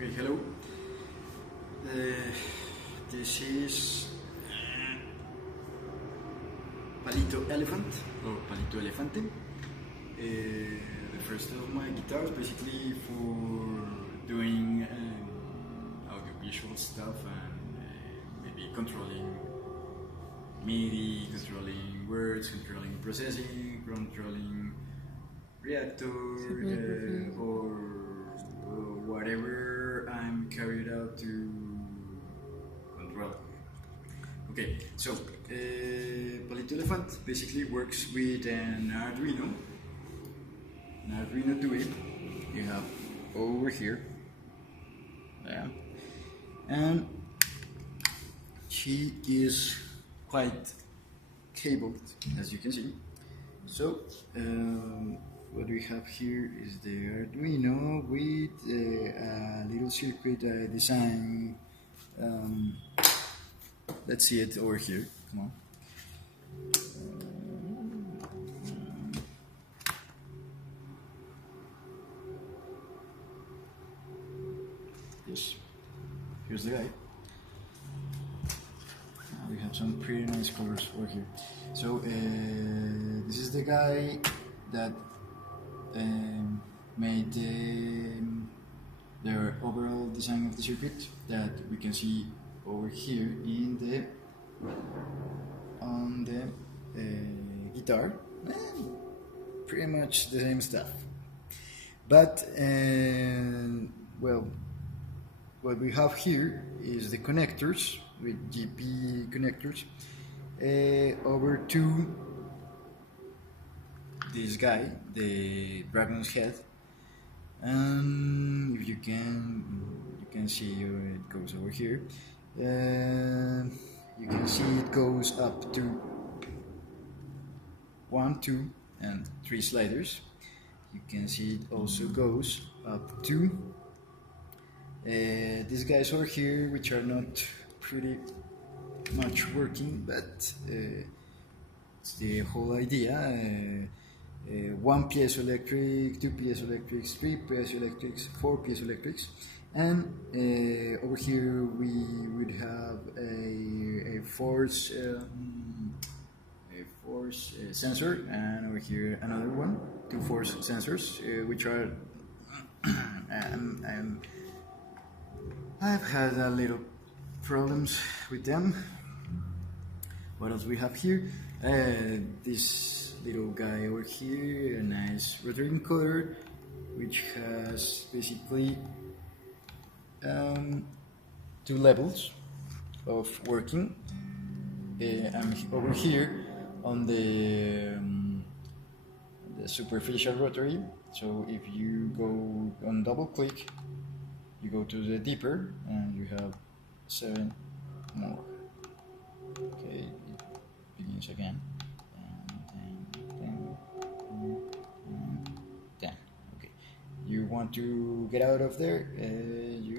Okay, hello. This is Palito Elephant or Palito Elefante. The first of my guitars, basically for doing audiovisual stuff and maybe controlling MIDI, controlling words, controlling processing, controlling Reaktor, or whatever I'm carried out to control. Okay, so Palito Elephant basically works with an Arduino WIP. You have over here, yeah, and she is quite cabled, as you can see. So what we have here is the Arduino with a little circuit design. Let's see it over here. Come on. Yes. Here's the guy. We have some pretty nice colors over here. So this is the guy that made the overall design of the circuit that we can see over here in on the guitar. Pretty much the same stuff, but well, what we have here is the connectors with GP connectors over to this guy, the dragon's head, and if you can see it goes over here. You can see it goes up to 1, 2, and 3 sliders. You can see it also goes up to these guys over here, which are not pretty much working, but it's the whole idea. 1 piezoelectric, 2 piezoelectrics, 3 piezoelectrics, 4 piezoelectrics, and over here we would have a force sensor, and over here another one, 2 force sensors, which are I've had a little problems with them. What else we have here? This little guy over here, a nice rotary encoder, which has basically 2 levels of working. I'm over here on the superficial rotary, so if you go on double click, you go to the deeper and you have 7 more. Okay, it begins again. 10. Okay, you want to get out of there, you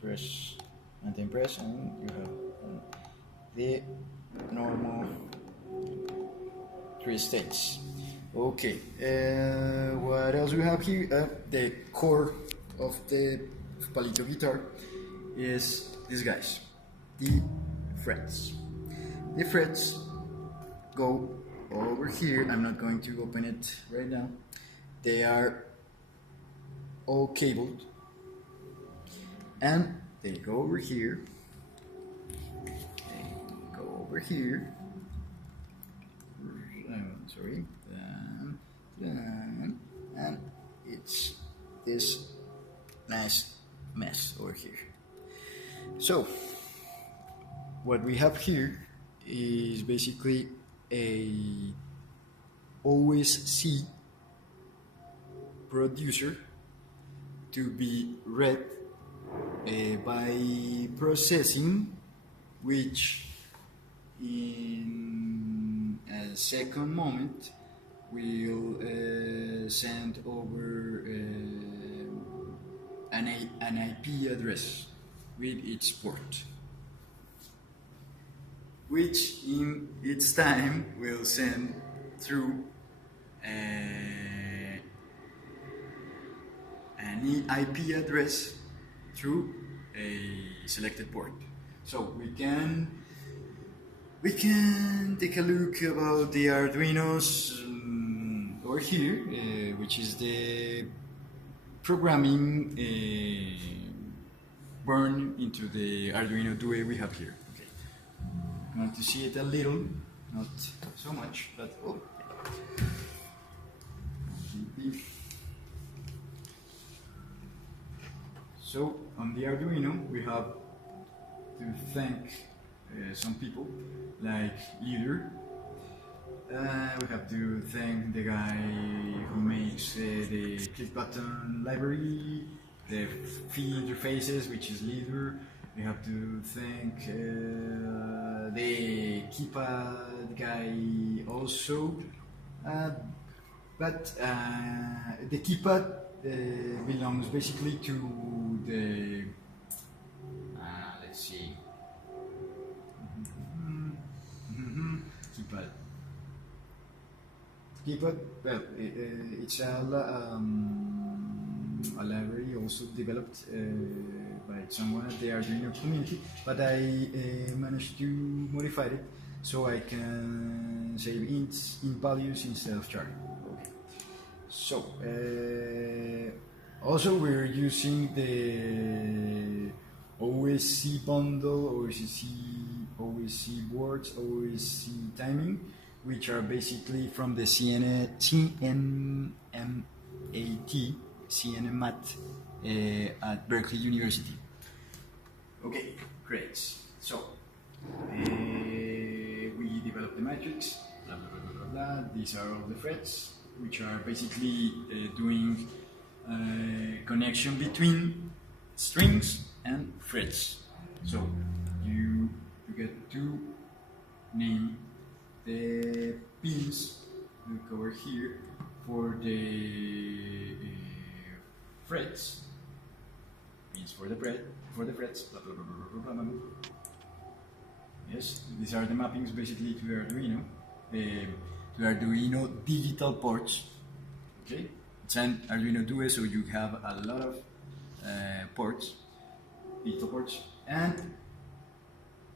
press maintain press, and you have the normal 3 states. Okay, what else we have here? The core of the Palito guitar is these guys, the frets. The frets go over here. I'm not going to open it right now. They are all cabled, and they go over here. They go over here. Sorry, and it's this nice mess over here. So what we have here is basically a OSC producer to be read by processing, which in a second moment will send over an IP address with its port, which in its time will send through an IP address through a selected port. So we can take a look about the Arduinos over here, which is the programming born into the Arduino Due we have here. Okay, I'm going to see it a little, not so much, but oh. So on the Arduino we have to thank some people like Leader. We have to thank the guy who makes the click button library, the fee interfaces, which is Leader. We have to thank the keypad guy also. But the keypad belongs basically to the let's see, keypad. Well, it's a library also developed by someone at the Arduino community, but I managed to modify it so I can save int values instead of char. Okay. So also we're using the OSC bundle, OSC boards, OSC timing, which are basically from the CNMAT at Berkeley University. Okay, great. So we developed the matrix, blah, blah, blah, blah, blah. These are all the threads, which are basically doing connection between strings and threads. So you get to name the pins, look over here, for the threads, pins for the threads, blah, blah, blah, blah, blah, blah, blah. Yes, these are the mappings basically to the Arduino digital ports. Okay, it's an Arduino Due, so you have a lot of ports, digital ports, and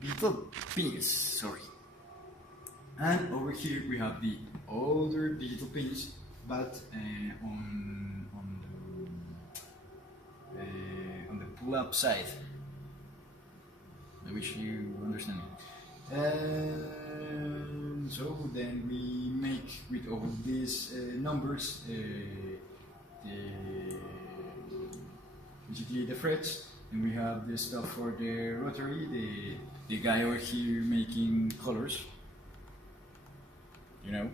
digital pins, sorry. And over here we have the older digital pins, but on the pull-up side. I wish you understand me. So then we make with all these numbers basically the threads, and we have the stuff for the rotary, the guy over here making colors. You know,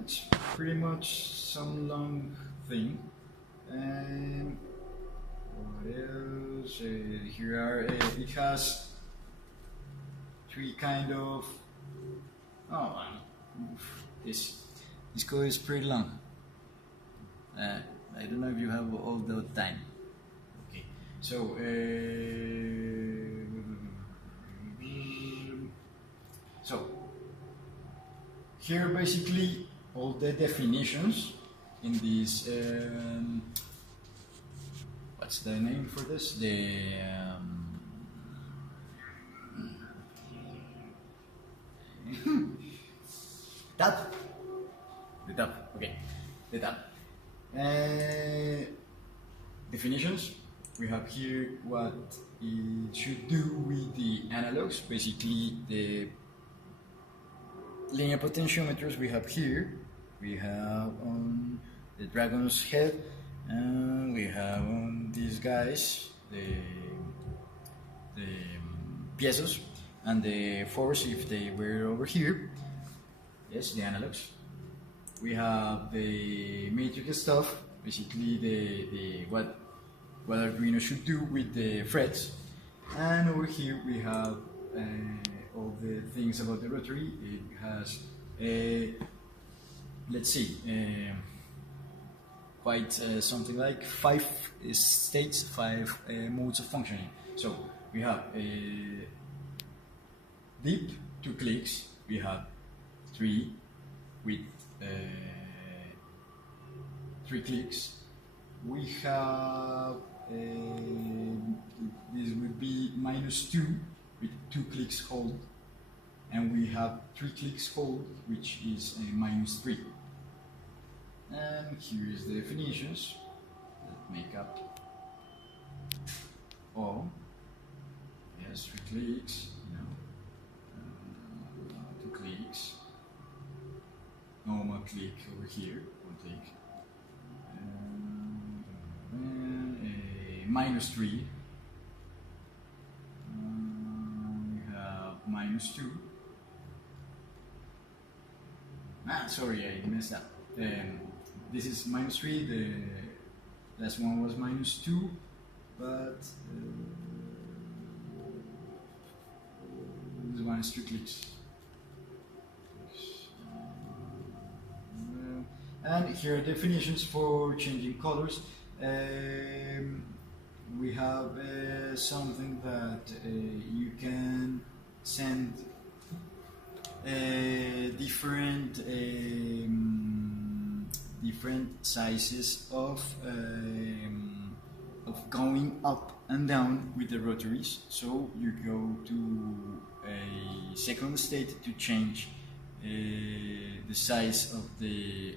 it's pretty much some long thing. And what else? Here are it has three kind of. Oh, this code is pretty long. I don't know if you have all the time. Okay, so. Here basically all the definitions in this, what's the name for this? The tab? The tab, okay, the tab. Definitions, we have here what it should do with the analogs, basically the linear potentiometers we have here. We have on the dragon's head, and we have on these guys the pieces, and the force if they were over here. Yes, the analogs. We have the matrix stuff, basically the what Arduino should do with the threads, and over here we have all the things about the rotary. It has let's see, quite something like 5 states, 5 modes of functioning. So we have deep, 2 clicks. We have 3 with 3 clicks. we have this would be -2 with 2 clicks hold, and we have 3 clicks hold, which is a -3. And here is the definitions that make up all. Yes, 3 clicks, 2 clicks, normal click over here, 1 click, -3, we have -2, sorry, I messed up. This is -3, the last one was -2, but this one is 3 clicks. And here are definitions for changing colors. We have something that you can send different sizes of going up and down with the rotaries. So you go to a second state to change the size of the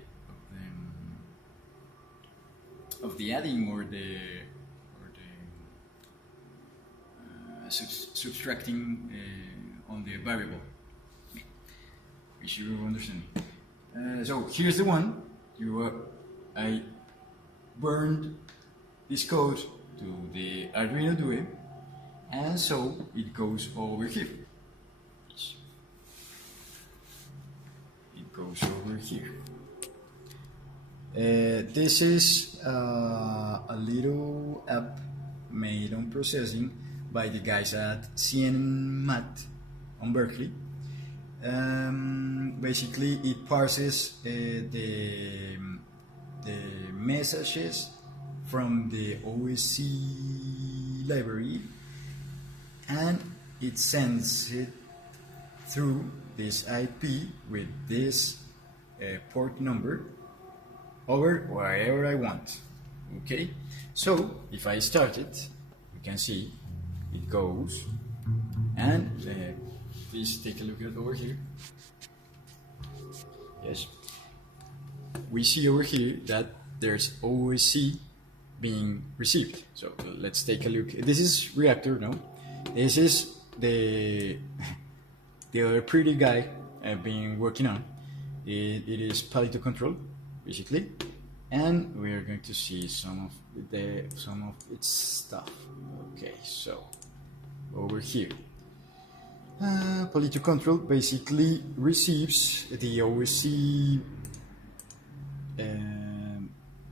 adding or the subtracting on the variable. Which you understand. So here's the one. I burned this code to the Arduino WIP, and so it goes over here. It goes over here. This is a little app made on processing by the guys at CNMAT on Berkeley. Basically, it parses the messages from the OSC library, and it sends it through this IP with this port number over wherever I want. Okay, so if I start it, you can see it goes, and please take a look at over here. Yes, we see over here that there's OSC being received. So let's take a look. This is Reaktor, no? This is the other pretty guy I've been working on. It is Palito control, basically, and we are going to see some of its stuff. Okay, so over here, Palito control basically receives the OSC.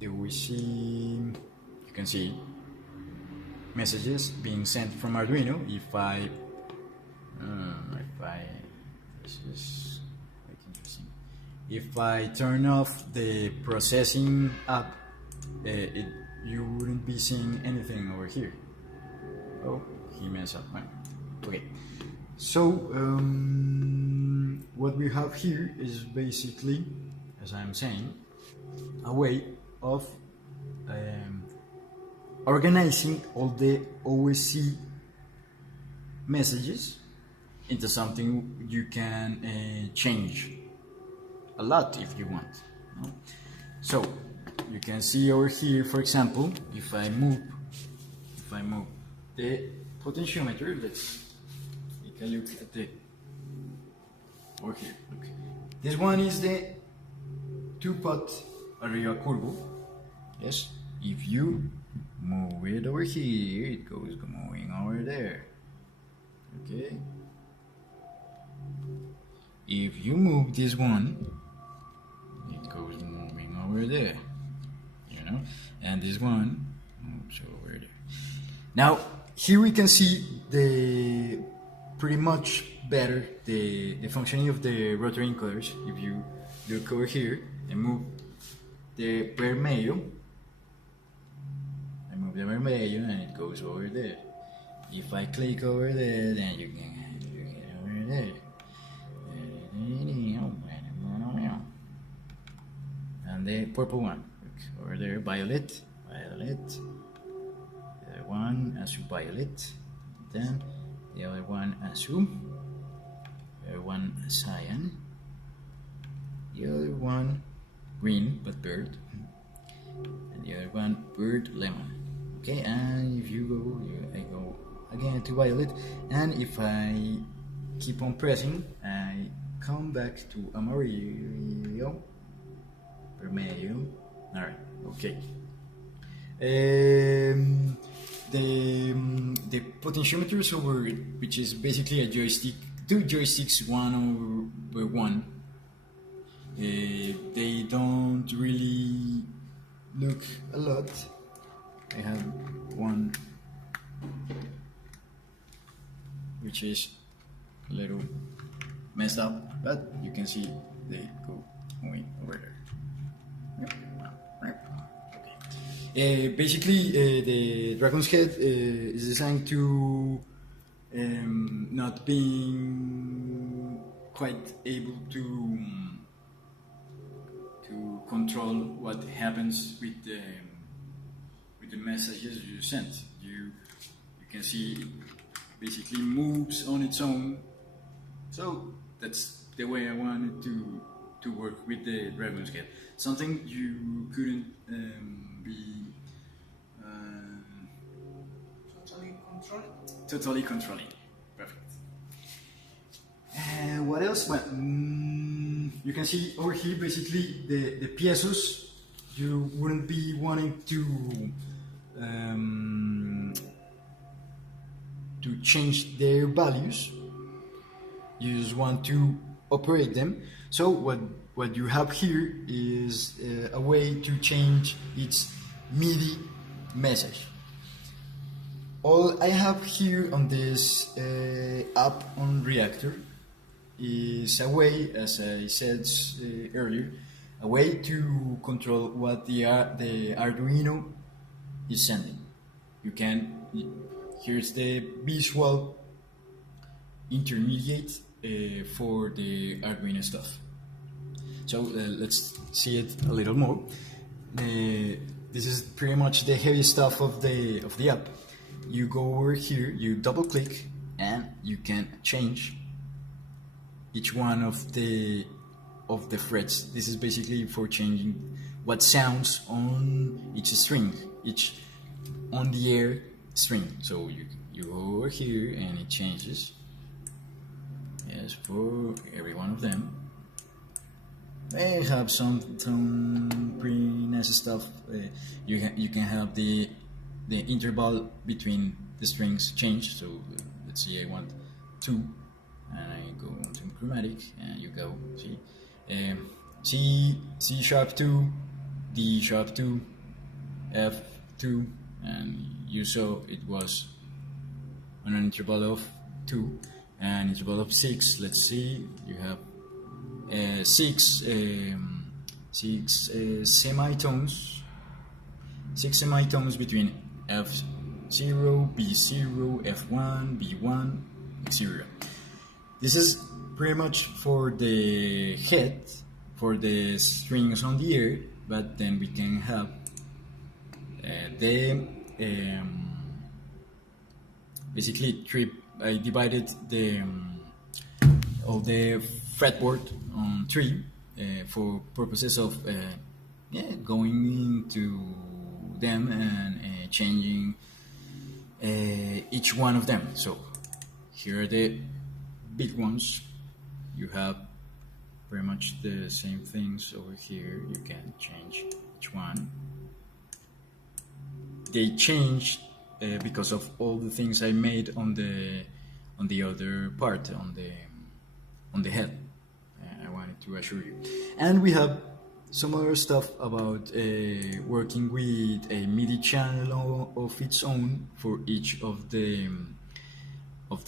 You can see messages being sent from Arduino. This is quite interesting. If I turn off the processing app, you wouldn't be seeing anything over here. Oh, he messed up. Okay, so what we have here is basically, as I'm saying, a way of organizing all the OSC messages into something you can change a lot if you want. No? So you can see over here, for example, if I move the potentiometer, let's take a look at the over here. Look, this one is the 2-pot Arriba Curvo. Yes, if you move it over here, it goes moving over there. Okay. If you move this one, it goes moving over there. You know, and this one moves over there. Now here we can see the pretty much better the functioning of the rotary encoders. If you look over here and move the vermelho, and it goes over there. If I click over there, then you can get over there. And the purple one, look over there, violet, violet, the other one azure violet, then the other one azure, the other one cyan, the other one green but bird, and the other one bird lemon. Okay, and if you go, I go again to violet, and if I keep on pressing, I come back to amarillo, vermelho. Alright, okay. The potentiometers over, which is basically a joystick, two joysticks, one over one. They don't really look a lot. I have one which is a little messed up, but you can see they go going over there. Basically, the Dragon's Head is designed to not being quite able to control what happens with the messages you send. You can see it basically moves on its own. So that's the way I wanted to work with the Dragon's Head. Something you couldn't be totally controlling. Perfect. What else? Well, you can see over here basically the pieces. You wouldn't be wanting to change their values. You just want to operate them. So what you have here is a way to change its MIDI message. All I have here on this app on Reaktor is a way, as I said earlier, a way to control what the Arduino is sending. You can, here's the visual intermediate for the Arduino stuff. So let's see it a little more. This is pretty much the heavy stuff of the app. You go over here, you double click, and you can change each one of the frets. This is basically for changing what sounds on each string, each on the air string. So you go over here and it changes. Yes, for every one of them. They have some pretty nice stuff. You can have the interval between the strings change. So let's see, I want 2, and I go to chromatic, and you go see C sharp 2, D sharp 2, F 2, and you saw it was on an interval of 2, and interval of 6. Let's see, you have 6 semitones, 6 semitones between F0, B0, F1, B1, etc. This is pretty much for the head, for the strings on the air, but then we can have basically I divided all the fretboard on 3 for purposes of going into them and changing each one of them. So here are the big ones. You have pretty much the same things over here. You can change each one. They changed because of all the things I made on the other part, on the head. I wanted to assure you. And we have some other stuff about working with a MIDI channel of its own for each of the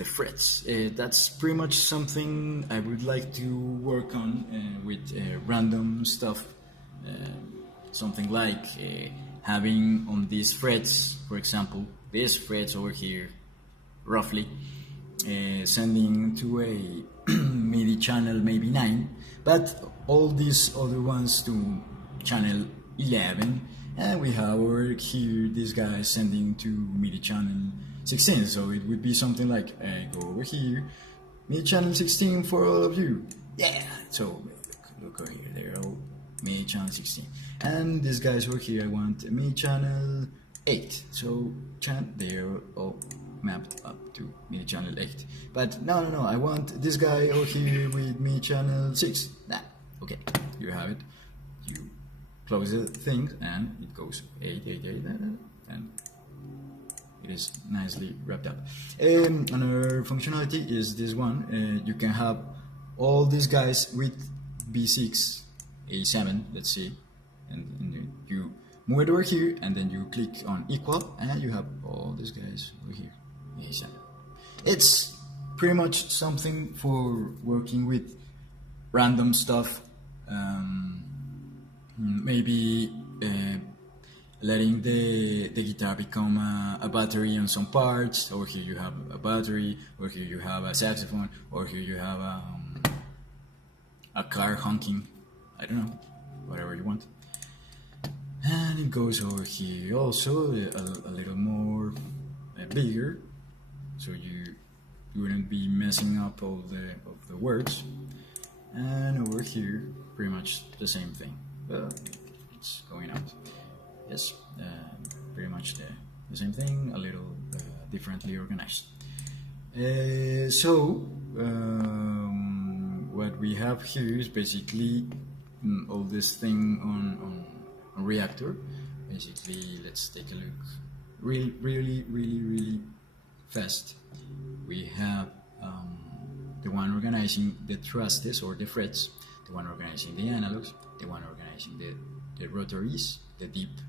frets. That's pretty much something I would like to work on with random stuff. Something like having on these frets, for example, these frets over here, roughly, sending to a MIDI channel maybe 9, but all these other ones to channel 11, And we have over here this guy sending to MIDI channel 16. So it would be something like, go over here, MIDI channel 16 for all of you. Yeah. So look over here, there are MIDI channel 16. And this guy's over here, I want MIDI channel 8. So they're all mapped up to MIDI channel 8. But no, I want this guy over here with MIDI channel 6. Nah, okay, you have it. You close the thing and it goes 8, 8, 8, and it is nicely wrapped up. Another functionality is this one. You can have all these guys with B6, A7, let's see, and you move it over here, and then you click on equal, and you have all these guys over here, A7. It's pretty much something for working with random stuff, maybe letting the guitar become a battery on some parts. Over here you have a battery, over here you have a saxophone, over here you have a car honking, I don't know, whatever you want. And it goes over here also a little more bigger, so you wouldn't be messing up all of the words. And over here, pretty much the same thing, but it's going out. Yes, pretty much the same thing, a little differently organized. So what we have here is basically all this thing on Reaktor. Basically, let's take a look really fast. We have the one organizing the thrusters or the frets, the one organizing the analogs, the one organizing the rotaries, the deep.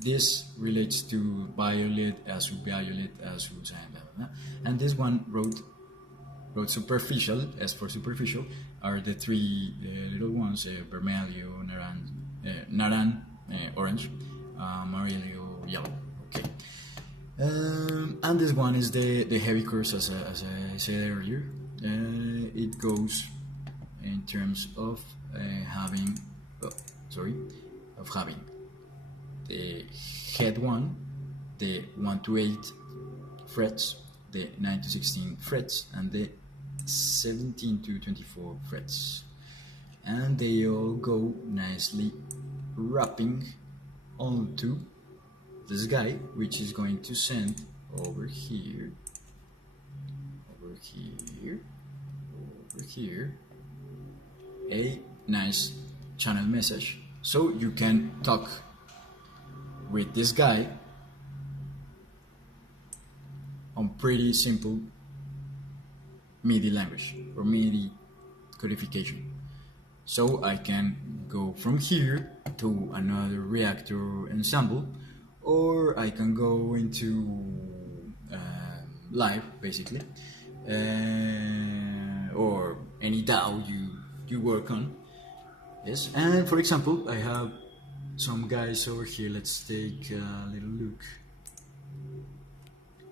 This relates to violet, azure violet, azure cyan, blah, blah, blah. And this one wrote superficial, as for superficial, are the three little ones, vermelho, naran, orange, amarillo, yellow. Okay. And this one is the heavy course, as I said earlier. It goes in terms of having the head one, the 1 to 8 frets, the 9 to 16 frets, and the 17 to 24 frets, and they all go nicely wrapping onto this guy, which is going to send over here, a nice channel message, so you can talk with this guy on pretty simple MIDI language or MIDI codification. So I can go from here to another Reaktor ensemble, or I can go into live, basically, or any DAW you work on. Yes, and for example, I have some guys over here. Let's take a little look.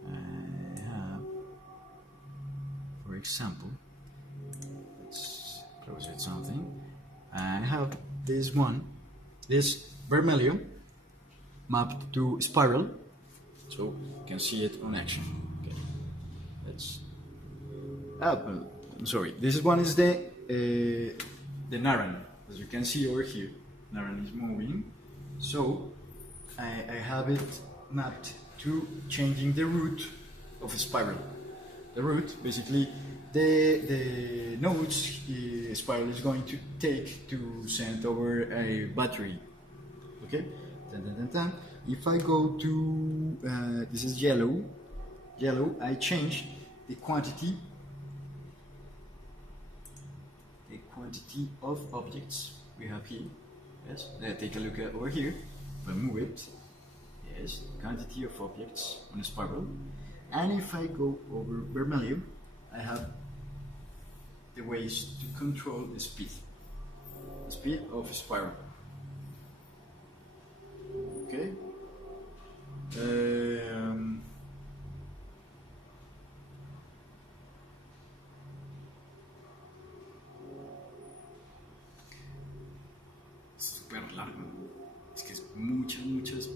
I have, for example, let's close it something. I have this one, this vermelho mapped to spiral, so you can see it on action. Okay. Let's. I'm sorry. This one is the Naran, as you can see over here. Naran is moving, so I have it mapped to changing the route of a spiral. The route, basically, the nodes spiral is going to take to send over a battery. Okay. If I go to this is yellow, I change the quantity of objects we have here. Yes, take a look at over here. If I move it, yes, quantity of objects on a spiral. And if I go over vermelho, I have the ways to control the speed of a spiral. Okay.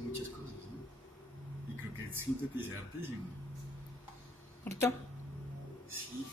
muchas cosas, ¿no? Y creo que siento que es hartísimo. ¿Cierto? Sí.